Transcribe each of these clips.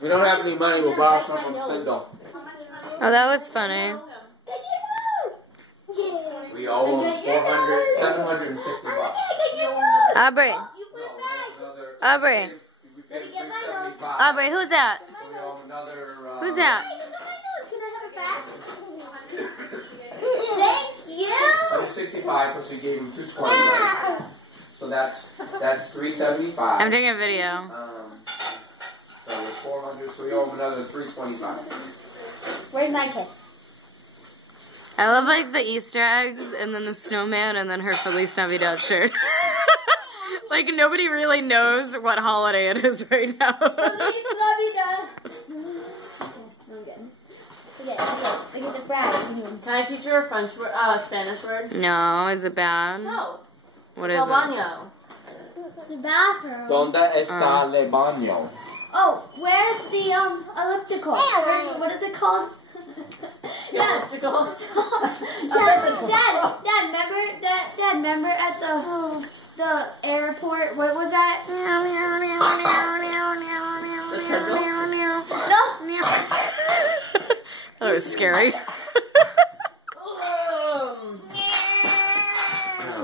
If we don't have any money, we'll borrow some from Sindel. Oh, that was funny. We owe him $750. Aubrey. Aubrey. Aubrey, who's that? Who's that? Thank you. 165 plus we gave him 220. So that's 375. I'm taking a video. So it's 400. So we owe him another 325. Where's my kiss? I love like the Easter eggs and then the snowman and then her Feliz Navidad shirt. Like nobody really knows what holiday it is right now. Feliz Navidad. Look at the fries. Can I teach you a Spanish word? No, is it bad? No. What is it? Baño. The bathroom. ¿Dónde está el baño? Oh, where's the elliptical? What is it called? Dad, Elliptical. Dad, remember at the airport? What was that? The treadmill? No. That was scary.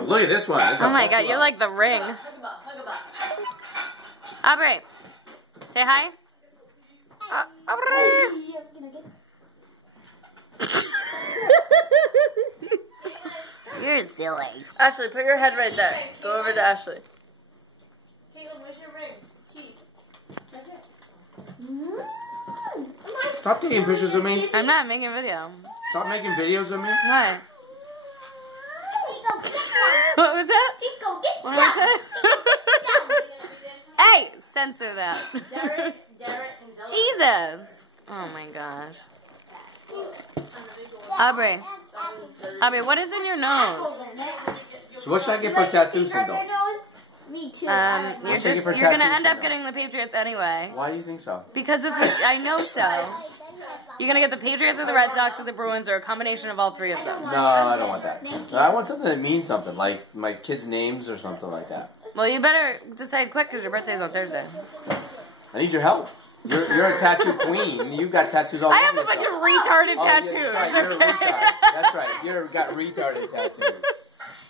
Look at this one. Oh my god, you're like the ring. Aubrey, say hi. Aubrey. You're silly. Ashley, put your head right there. Go over to Ashley. Caitlin, where's your ring? Keith. Stop taking pictures of me. I'm not making a video. Stop making videos of me. What? What was that? What was that? Hey, censor that. Derek, and Bella. Jesus. Oh my gosh. Aubrey, what is in your nose? So what should I get for tattoos, Sindel? Me too. You're gonna end up getting the Patriots anyway. Why do you think so? Because I know so. You're gonna get the Patriots or the Red Sox or the Bruins or a combination of all three of them. No, I don't want that. I want something that means something, like my kids' names or something like that. Well, you better decide quick because your birthday's on Thursday. I need your help. You're a tattoo queen. You got tattoos all over I have a yourself. bunch of retarded tattoos. Yeah, that's right. You're a retard. That's right. You've got retarded tattoos.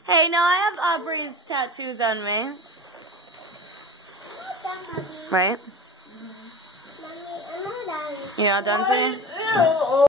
Hey, now I have Aubrey's tattoos on me. Right? You not done, Cindy?